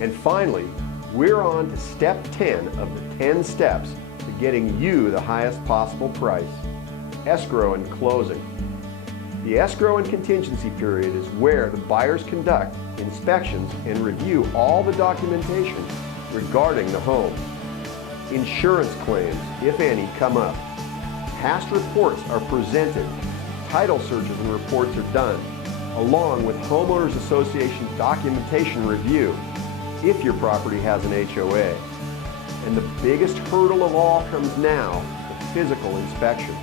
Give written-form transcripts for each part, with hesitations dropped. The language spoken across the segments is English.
And finally, we're on to step 10 of the 10 steps to getting you the highest possible price: escrow and closing. The escrow and contingency period is where the buyers conduct inspections and review all the documentation regarding the home. Insurance claims, if any, come up. Past reports are presented. Title searches and reports are done, along with Homeowners Association documentation review, if your property has an HOA. And the biggest hurdle of all comes now, the physical inspection.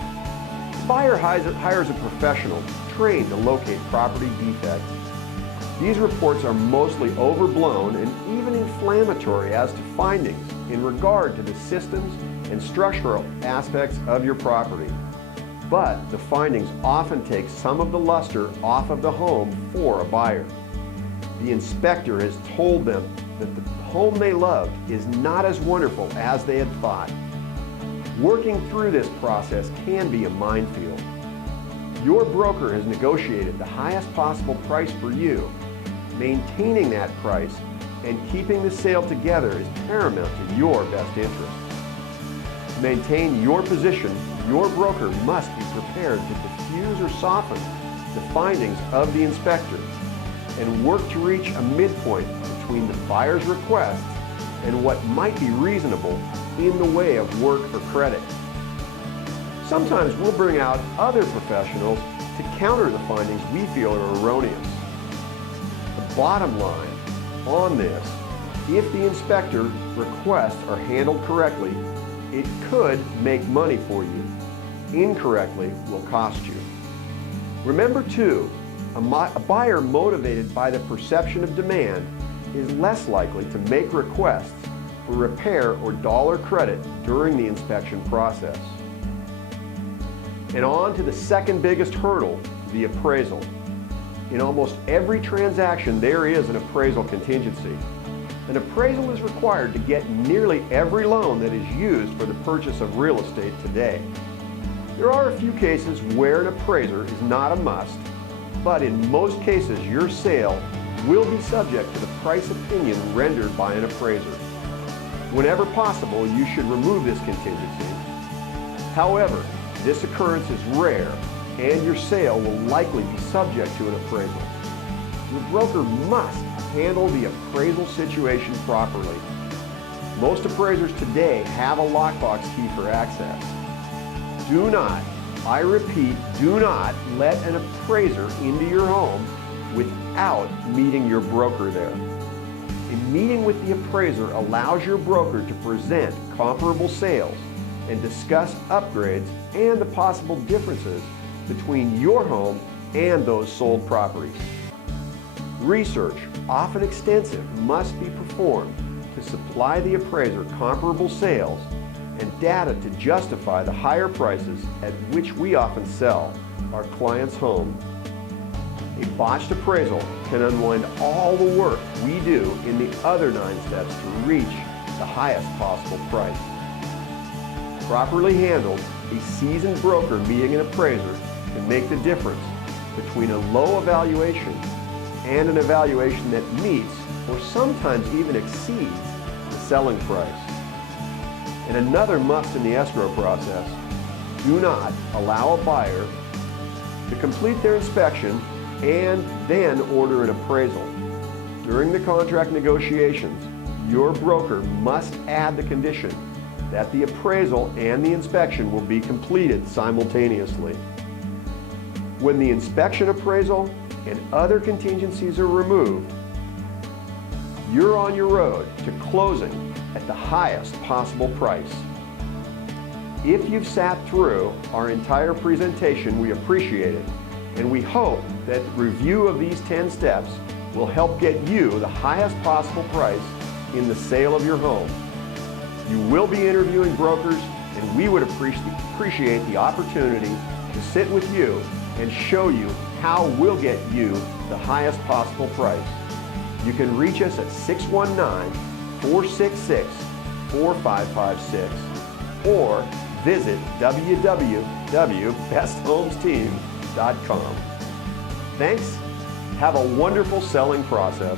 The buyer hires a professional trained to locate property defects. These reports are mostly overblown and even inflammatory as to findings in regard to the systems and structural aspects of your property. But the findings often take some of the luster off of the home for a buyer. The inspector has told them that the home they love is not as wonderful as they had thought. Working through this process can be a minefield. Your broker has negotiated the highest possible price for you. Maintaining that price and keeping the sale together is paramount to your best interest. To maintain your position, your broker must be prepared to diffuse or soften the findings of the inspector and work to reach a midpoint between the buyer's requests and what might be reasonable in the way of work or credit. Sometimes we'll bring out other professionals to counter the findings we feel are erroneous. The bottom line on this, if the inspector requests are handled correctly, it could make money for you. Incorrectly will cost you. Remember too, a buyer motivated by the perception of demand is less likely to make requests for repair or dollar credit during the inspection process. And on to the second biggest hurdle, the appraisal. In almost every transaction, there is an appraisal contingency. An appraisal is required to get nearly every loan that is used for the purchase of real estate today. There are a few cases where an appraiser is not a must, but in most cases your sale will be subject to the price opinion rendered by an appraiser. Whenever possible, you should remove this contingency. However, this occurrence is rare, and your sale will likely be subject to an appraisal. Your broker must handle the appraisal situation properly. Most appraisers today have a lockbox key for access. Do not, I repeat, do not let an appraiser into your home without meeting your broker there. A meeting with the appraiser allows your broker to present comparable sales and discuss upgrades and the possible differences between your home and those sold properties. Research, often extensive, must be performed to supply the appraiser comparable sales and data to justify the higher prices at which we often sell our clients' home. A botched appraisal can unwind all the work we do in the other 9 steps to reach the highest possible price. Properly handled, a seasoned broker meeting an appraiser can make the difference between a low evaluation and an evaluation that meets or sometimes even exceeds the selling price. And another must in the escrow process, do not allow a buyer to complete their inspection and then order an appraisal. During the contract negotiations, your broker must add the condition that the appraisal and the inspection will be completed simultaneously. When the inspection, appraisal, and other contingencies are removed, you're on your road to closing at the highest possible price. If you've sat through our entire presentation, we appreciate it, and we hope that review of these 10 steps will help get you the highest possible price in the sale of your home. You will be interviewing brokers, and we would appreciate the opportunity to sit with you and show you how we'll get you the highest possible price. You can reach us at 619-466-4556 or visit www.besthomesteam.com. Thanks. Have a wonderful selling process.